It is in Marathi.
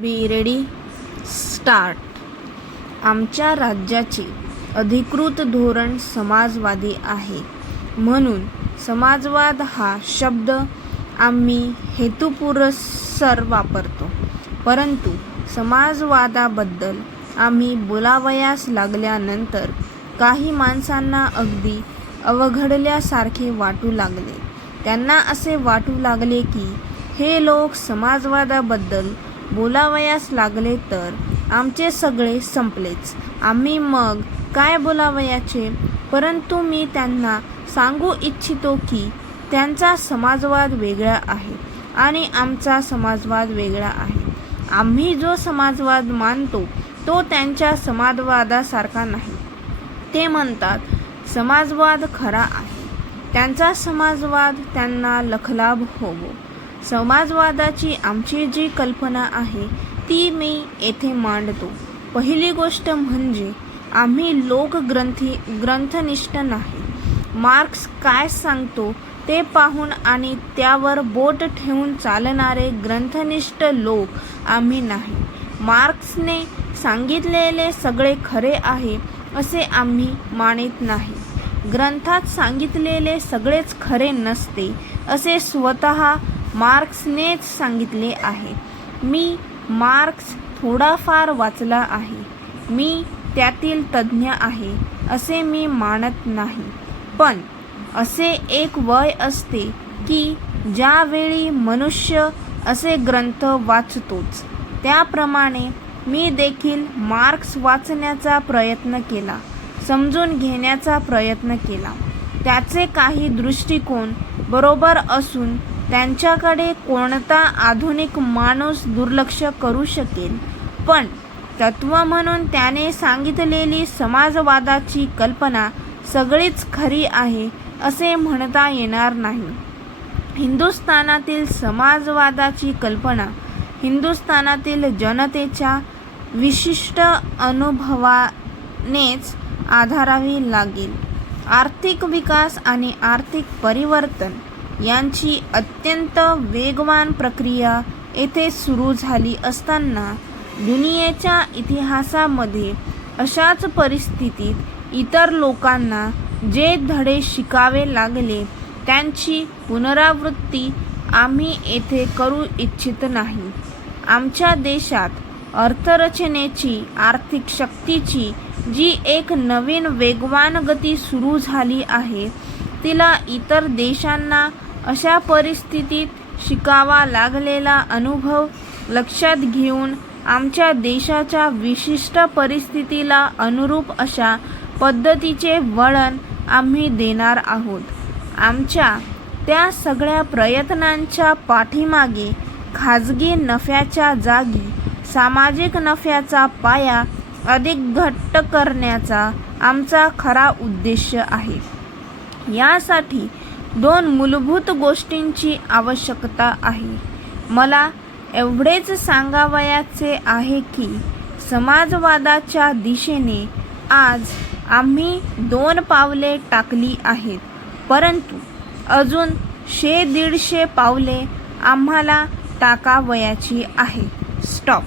Be ready start. आमच्या राज्याचे अधिकृत धोरण समाजवादी आहे, म्हणून समाजवाद हा शब्द आम्ही हेतुपुरस्सर वापरतो. परंतु समाजवादाबद्दल आम्ही बोलावयास लागल्यानंतर काही माणसांना अगदी अवघडल्यासारखे वाटू लागले. त्यांना असे वाटू लागले की हे लोक समाजवादाबद्दल बोलावयास लागले तर आमचे सगळे संपलेच. आम्ही मग काय बोलावयाचे? परंतु मी त्यांना सांगू इच्छितो की त्यांचा समाजवाद वेगळा आहे आणि आमचा समाजवाद वेगळा आहे. आम्ही जो समाजवाद मानतो तो त्यांच्या समाजवादासारखा नाही. ते म्हणतात समाजवाद खरा आहे. त्यांचा समाजवाद त्यांना लखलाभ होवो. समाजवादाची आमची जी कल्पना आहे ती मी येथे मांडतो. पहिली गोष्ट म्हणजे आम्ही ग्रंथनिष्ठ नाही. मार्क्स काय सांगतो ते पाहून आणि त्यावर बोट ठेवून चालणारे ग्रंथनिष्ठ लोक आम्ही नाही. मार्क्सने सांगितलेले सगळे खरे आहे असे आम्ही मानित नाही. ग्रंथात सांगितलेले सगळेच खरे नसते असे स्वतः मार्क्सनेच सांगितले आहे. मी मार्क्स थोडाफार वाचला आहे. मी त्यातील तज्ज्ञ आहे असे मी मानत नाही. पण असे एक वय असते की ज्यावेळी मनुष्य असे ग्रंथ वाचतोच. त्याप्रमाणे मी देखील मार्क्स वाचण्याचा प्रयत्न केला, समजून घेण्याचा प्रयत्न केला. त्याचे काही दृष्टिकोन बरोबर असून त्यांच्याकडे कोणता आधुनिक माणूस दुर्लक्ष करू शकेल. पण तत्व म्हणून त्याने सांगितलेली समाजवादाची कल्पना सगळीच खरी आहे असे म्हणता येणार नाही. हिंदुस्थानातील समाजवादाची कल्पना हिंदुस्थानातील जनतेच्या विशिष्ट अनुभवानेच आधारावी लागेल. आर्थिक विकास आणि आर्थिक परिवर्तन यांची अत्यंत वेगवान प्रक्रिया येथे सुरू झाली असताना दुनियेच्या इतिहासामध्ये अशाच परिस्थितीत इतर लोकांना जे धडे शिकावे लागले त्यांची पुनरावृत्ती आम्ही येथे करू इच्छित नाही. आमच्या देशात अर्थरचनेची, आर्थिक शक्तीची जी एक नवीन वेगवान गती सुरू झाली आहे तिला इतर देशांना अशा परिस्थितीत शिकावा लागलेला अनुभव लक्षात घेऊन आमच्या देशाच्या विशिष्ट परिस्थितीला अनुरूप अशा पद्धतीचे वळण आम्ही देणार आहोत. आमच्या त्या सगळ्या प्रयत्नांच्या पाठीमागे खाजगी नफ्याच्या जागी सामाजिक नफ्याचा पाया अधिक घट्ट करण्याचा आमचा खरा उद्देश आहे. यासाठी दोन मूलभूत गोष्टींची आवश्यकता आहे. मला एवढेच सांगावयाचे आहे की समाजवादाच्या दिशेने आज आम्ही 2 पावले टाकली आहेत, परंतु अजून 100-150 पावले आम्हाला टाकावयाची आहे. स्टॉप.